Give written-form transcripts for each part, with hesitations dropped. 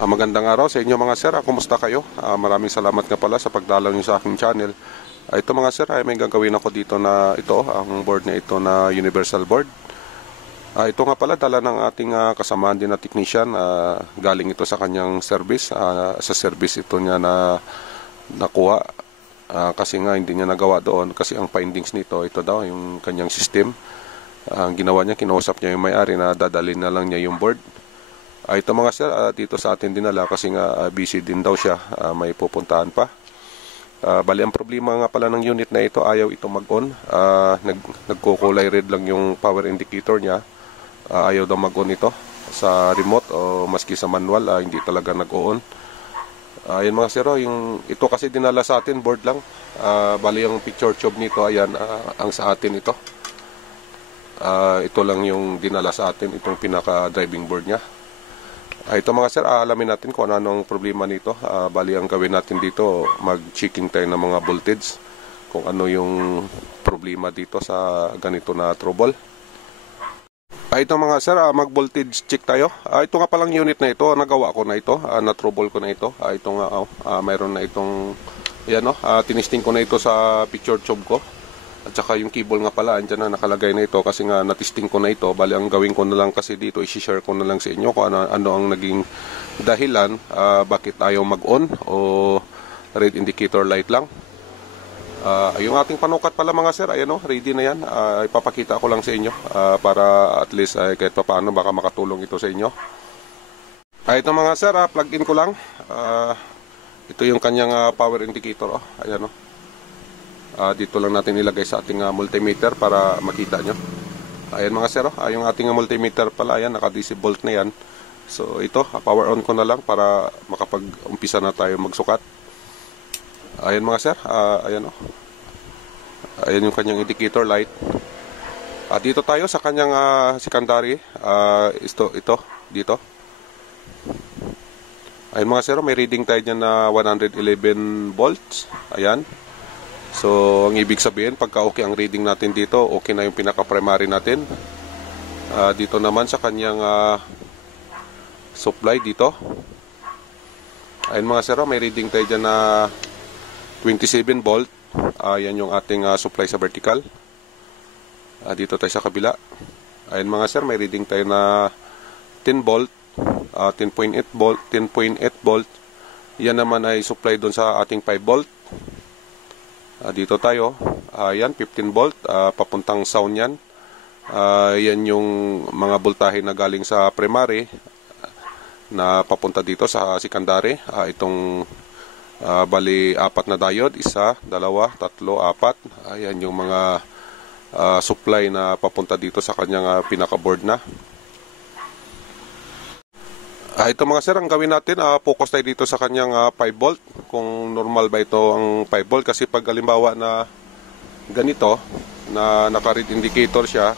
Magandang araw sa inyo mga sir. Kumusta kayo? Maraming salamat nga pala sa pagdalaw niyo sa aking channel. Ito mga sir, ay may gagawin ako dito na ito, ang board na ito na universal board. Ito nga pala dala ng ating kasamaan din na technician. Galing ito sa kanyang service. Sa service ito niya na nakuha. Kasi nga hindi niya nagawa doon. Kasi ang findings nito, ito daw yung kanyang system. Ang ginawa niya, kinausap niya yung may-ari na dadalhin na lang niya yung board. Ito mga sir, dito sa atin dinala kasi nga busy din daw siya, may pupuntahan pa. Bali ang problema nga pala ng unit na ito, ayaw ito mag-on. Nagkukulay red lang yung power indicator niya. Ayaw daw mag-on ito sa remote o maski sa manual, hindi talaga nag-on. Ayan mga sir, ito kasi dinala sa atin, board lang. Bali ang picture tube nito, ayan, ang sa atin ito. Ito lang yung dinala sa atin, itong pinaka driving board niya. Ito mga sir, alamin natin kung anong problema nito. Bali ang gawin natin dito, mag-checking tayo ng mga voltage, kung ano yung problema dito sa ganito na trouble. Ito mga sir, mag-voltage check tayo. Ito nga palang unit na ito, nagawa ko na ito, na-trouble ko na ito. Ito nga, mayroon na itong, yan tinisting ko na ito sa picture tube ko. At saka yung cable nga pala, andyan na nakalagay na ito kasi nga natisting ko na ito. Bali ang gawin ko na lang kasi dito, i-share ko na lang sa inyo kung ano ang naging dahilan, bakit ayaw mag-on o red indicator light lang. Yung ating panukat pala mga sir, ayan ready na yan. Ipapakita ko lang sa inyo para at least kahit pa paano baka makatulong ito sa inyo. Ito mga sir, plug in ko lang. Ito yung kanyang power indicator. Ayan dito lang natin ilagay sa ating multimeter para makita nyo. Ayan mga sir, yung ating multimeter pala, ayan, naka DC volt na yan. So ito, power on ko na lang para makapag-umpisa na tayo magsukat. Ayan mga sir, ayan ayan yung kanyang indicator light. Dito tayo sa kanyang secondary, ito, dito. Ayan mga sir, may reading tayo dyan na 111 volts. Ayan. So, ang ibig sabihin, pagka okay ang reading natin dito, okay na yung pinaka-primary natin. Dito naman sa kanyang supply dito. Ayun mga sir, may reading tayo dyan na 27 volt. Yan yung ating supply sa vertical. Dito tayo sa kabila. Ayun mga sir, may reading tayo na 10 volt, 10.8 volt, 10.8 volt. Yan naman ay supply doon sa ating 5 volt. Dito tayo, yan 15 volt, papuntang sound yan. Yan yung mga voltahe na galing sa primary na papunta dito sa secondary. Itong bali 4 na diode, 1, 2, 3, 4. Yan yung mga supply na papunta dito sa kanyang pinaka-board na. Ito mga sir, ang gawin natin, focus tayo dito sa kanyang 5 volt. Kung normal ba ito ang 5 volt. Kasi pag halimbawa na ganito, na naka-read indicator siya,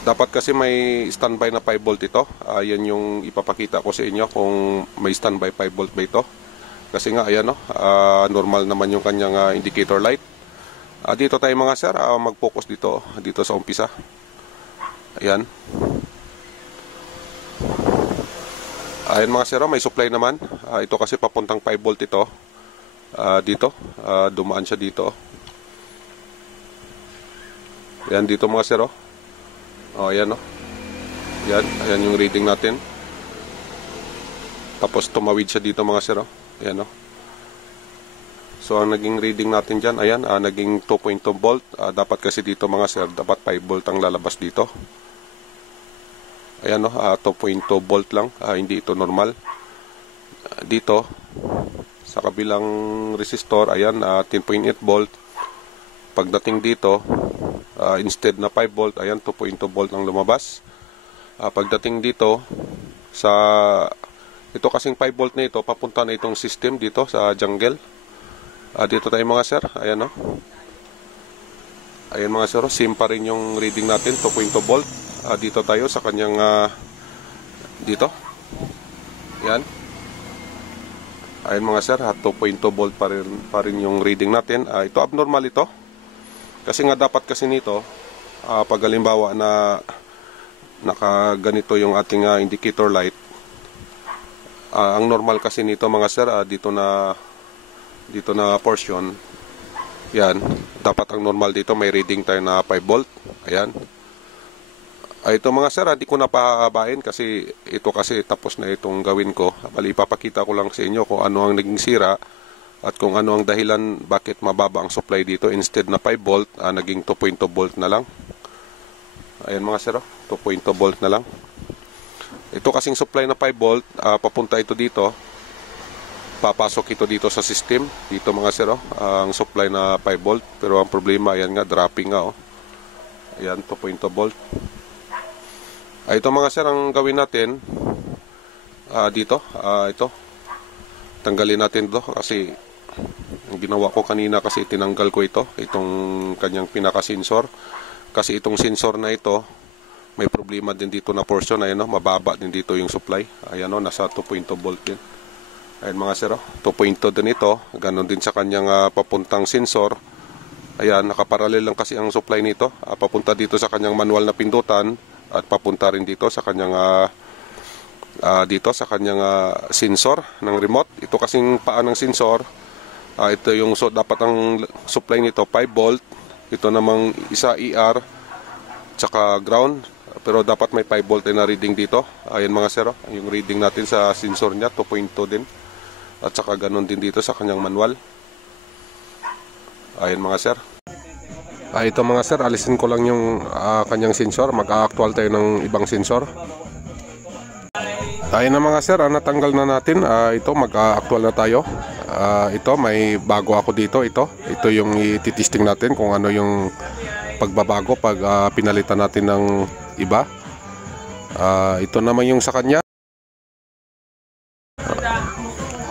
dapat kasi may standby na 5 volt ito. Yan yung ipapakita ko sa inyo kung may standby 5 volt ba ito. Kasi nga, ayan normal naman yung kanyang indicator light. Dito tayo mga sir, mag-focus dito sa umpisa. Ayan. Ayan mga sir, may supply naman. Ito kasi papuntang 5 volt ito. Dito, dumaan siya dito. Ayan dito mga sir. Ayan ayan yung reading natin. Tapos tumawid siya dito mga sir. Ayan So ang naging reading natin dyan, ayan, naging 2.2 volt. Dapat kasi dito mga sir, dapat 5 volt ang lalabas dito. Ayan 2.2 volt lang, hindi ito normal. Dito sa kabilang resistor, ayan 10.8 volt. Pagdating dito, instead na 5 volt, ayan 2.2 volt ang lumabas. Pagdating dito sa ito kasing 5 volt na ito, papunta na itong system dito sa jungle. Dito tayo mga sir, ayan ayan mga sir, same pa rin yung reading natin, 2.2 volt. Dito tayo sa kanyang dito. Yan. Ayan mga sir, 2.2 volt pa rin yung reading natin. Ito abnormal ito. Kasi nga dapat kasi nito, pag halimbawa na nakaganito yung ating indicator light, Ang normal kasi nito mga sir, dito na portion, yan, dapat ang normal dito may reading tayo na 5 volt. Ayan. Ito mga sir, di ko na pahabain kasi ito kasi tapos na itong gawin ko. Bali, ipapakita ko lang sa inyo kung ano ang naging sira at kung ano ang dahilan bakit mababa ang supply dito. Instead na 5 volt, naging 2.2 volt na lang. Ayan mga sir, 2.2 volt na lang. Ito kasing supply na 5 volt, papunta ito dito. Papasok ito dito sa system. Dito mga sir, ang supply na 5 volt. Pero ang problema, ayan nga, dropping nga. Ayan, 2.2 volt. Ito mga sir, ang gawin natin dito, ito. Tanggalin natin ito kasi ang ginawa ko kanina kasi tinanggal ko itong kanyang pinaka-sensor. Kasi itong sensor na ito, may problema din dito na portion. Ayan, mababa din dito yung supply. Ayan, nasa 2.2 volt din. Ayan mga sir, 2.2 din ito. Ganon din sa kanyang papuntang sensor. Ayan, nakaparallel lang kasi ang supply nito. Papunta dito sa kanyang manual na pindutan at papunta rin dito sa kanyang sensor ng remote. Ito kasing paa ng sensor. Ito yung dapat ang supply nito 5 volt. Ito namang isa ER tsaka ground. Pero dapat may 5 volt na reading dito. Ayan mga sir, yung reading natin sa sensor niya 2.2 din. At saka ganun din dito sa kanyang manual. Ayan mga sir. Ito mga sir, alisin ko lang yung kanyang sensor. Mag-a-actual tayo ng ibang sensor. Ayan na mga sir, natanggal na natin. Ito, mag-a-actual na tayo. Ito, may bago ako dito. Ito yung ititesting natin kung ano yung pagbabago pag pinalitan natin ng iba. Ito naman yung sa kanya.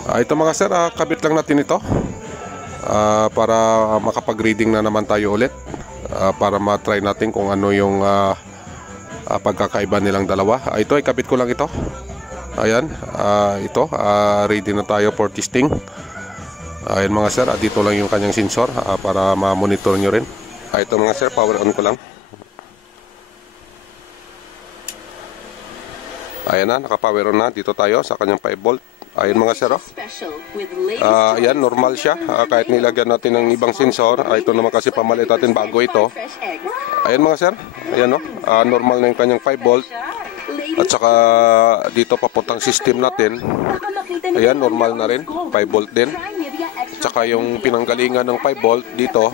Ito mga sir, kabit lang natin ito. Para makapag-reading na naman tayo ulit. Para ma-try natin kung ano yung pagkakaiba nilang dalawa. Ito ay kabit ko lang ito. Ayan, ito ready na tayo for testing. Ayan mga sir, dito lang yung kanyang sensor para ma-monitor nyo rin. Ito mga sir, power on ko lang. Ayan na, naka-power on na. Dito tayo sa kanyang 5 volt. Ayan mga sir, ayan, normal siya. Kahit nilagyan natin ng ibang sensor. Ito naman kasi pamalit natin bago ito. Ayan mga sir, ayan normal na yung kanyang 5 volt. At saka dito papuntang system natin. Ayan, normal na rin, 5 volt din. At saka yung pinanggalingan ng 5 volt dito.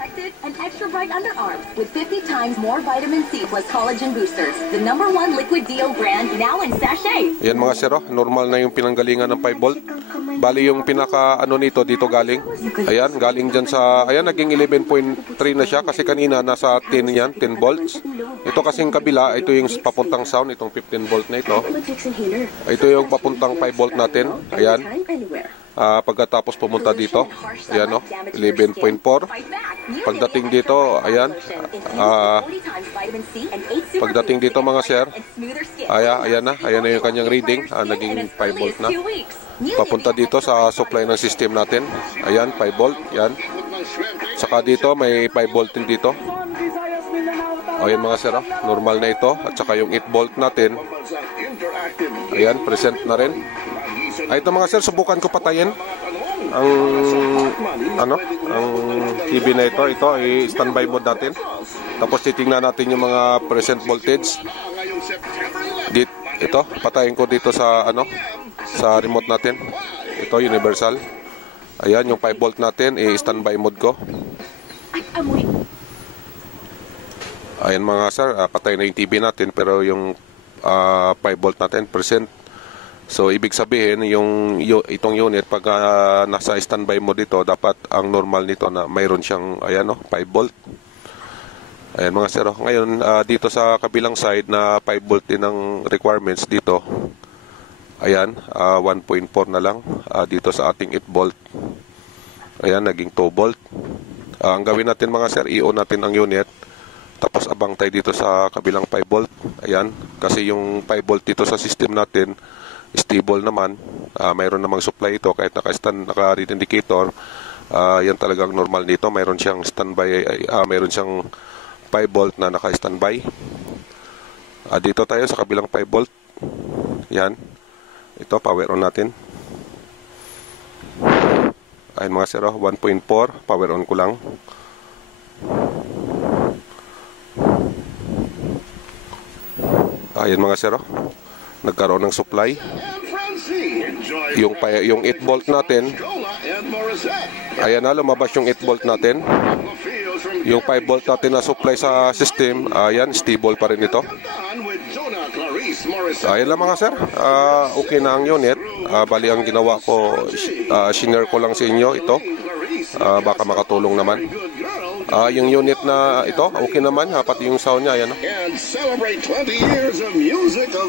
Bright underarms with 50 times more vitamin C plus collagen boosters. The #1 liquid deo brand now in sachet. Ayan mga sir, normal na yung pinanggalingan ng 5 volt. Bali yung pinaka nito dito galing. Ayan, galing dyan sa, ayan, naging 11.3 na siya kasi kanina nasa 10 yan, 10 volts. Ito kasing kabila, ito yung papuntang sound, itong 15 volt na ito. Ito yung papuntang 5 volt natin. Ayan. Pagkatapos pumunta dito, ayan 11.4. Pagdating dito, ayan, pagdating dito mga sir, ayan na yung kanyang reading, naging 5 volt na. Papunta dito sa supply ng system natin, ayan, 5 volt, yan. Saka dito, may 5 volt din dito. Ayan mga sir, normal na ito. At saka yung 8 volt natin, ayan, present na rin. Ito mga sir, subukan ko patayin ang TV na ito. Ito ay standby mode natin. Tapos titingnan natin yung mga present voltage. Ito, patayin ko dito sa sa remote natin. Ito universal. Ayan, yung 5 volt natin i-standby mode ko. Ayan mga sir, patay na yung TV natin pero yung 5 volt natin present. So ibig sabihin itong unit pag nasa standby mode dito, dapat ang normal nito na mayroon siyang 5 volt. Ayan mga sir. Ngayon dito sa kabilang side na 5 volt din ang requirements dito. Ayan, 1.4 na lang dito sa ating 8 volt. Ayan, naging 2 volt. Ang gawin natin mga sir, i-on natin ang unit. Tapos abang tayo dito sa kabilang 5 volt. Ayan, kasi yung 5 volt dito sa system natin stable naman, mayroon namang supply ito kahit naka-read indicator. Yan talagang normal dito, mayroon siyang standby, mayroon siyang 5 volt na naka-standby. Dito tayo sa kabilang 5 volt. Yan, ito power on natin. Ayun mga sir, 1.4, power on ko lang. Ayun mga sir, nagkaroon ng supply. Yung 8 volt natin, ayan na, lumabas yung 8 volt natin. Yung 5 volt natin na supply sa system, ayan, stable pa rin ito. Ayan lang mga sir, okay na ang unit. Bali ang ginawa ko, shinare ko lang sa inyo ito. Baka makatulong naman. Yung unit na ito, okay naman, pati yung sound niya, ayan.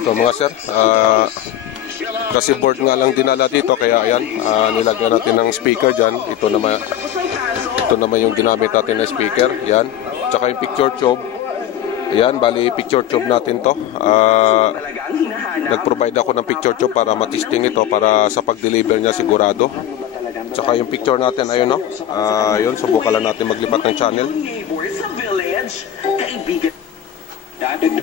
So mga sir, kasi board nga lang dinala dito, kaya ayan, nilagyan natin ng speaker dyan. Ito naman yung ginamit natin na speaker, yan. Tsaka yung picture tube, ayan, bali picture tube natin to. Nag-provide ako ng picture tube para matisting ito, para sa pag-deliver niya sigurado. Tsaka yung picture natin, ayun no, yun, subukan lang natin maglipat ng channel.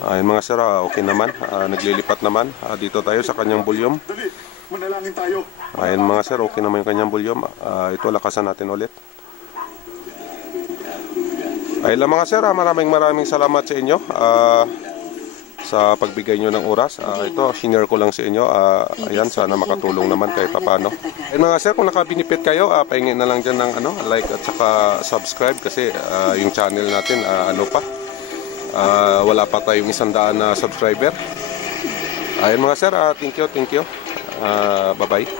Ayun mga sir, okay naman, naglilipat naman. Dito tayo sa kanyang volume. Ayun mga sir, okay naman yung kanyang volume. Ito, lakasan natin ulit. Ayun lang mga sir, maraming salamat sa inyo sa pagbigay nyo ng oras. Ito, shinare ko lang sa inyo. Ayan, sana makatulong naman kahit papano. Ayun mga sir, kung nakabinipit kayo, pahingin na lang dyan ng like at saka subscribe, kasi yung channel natin, wala pa tayong 100 na subscriber. Ayun mga sir, thank you. Bye bye.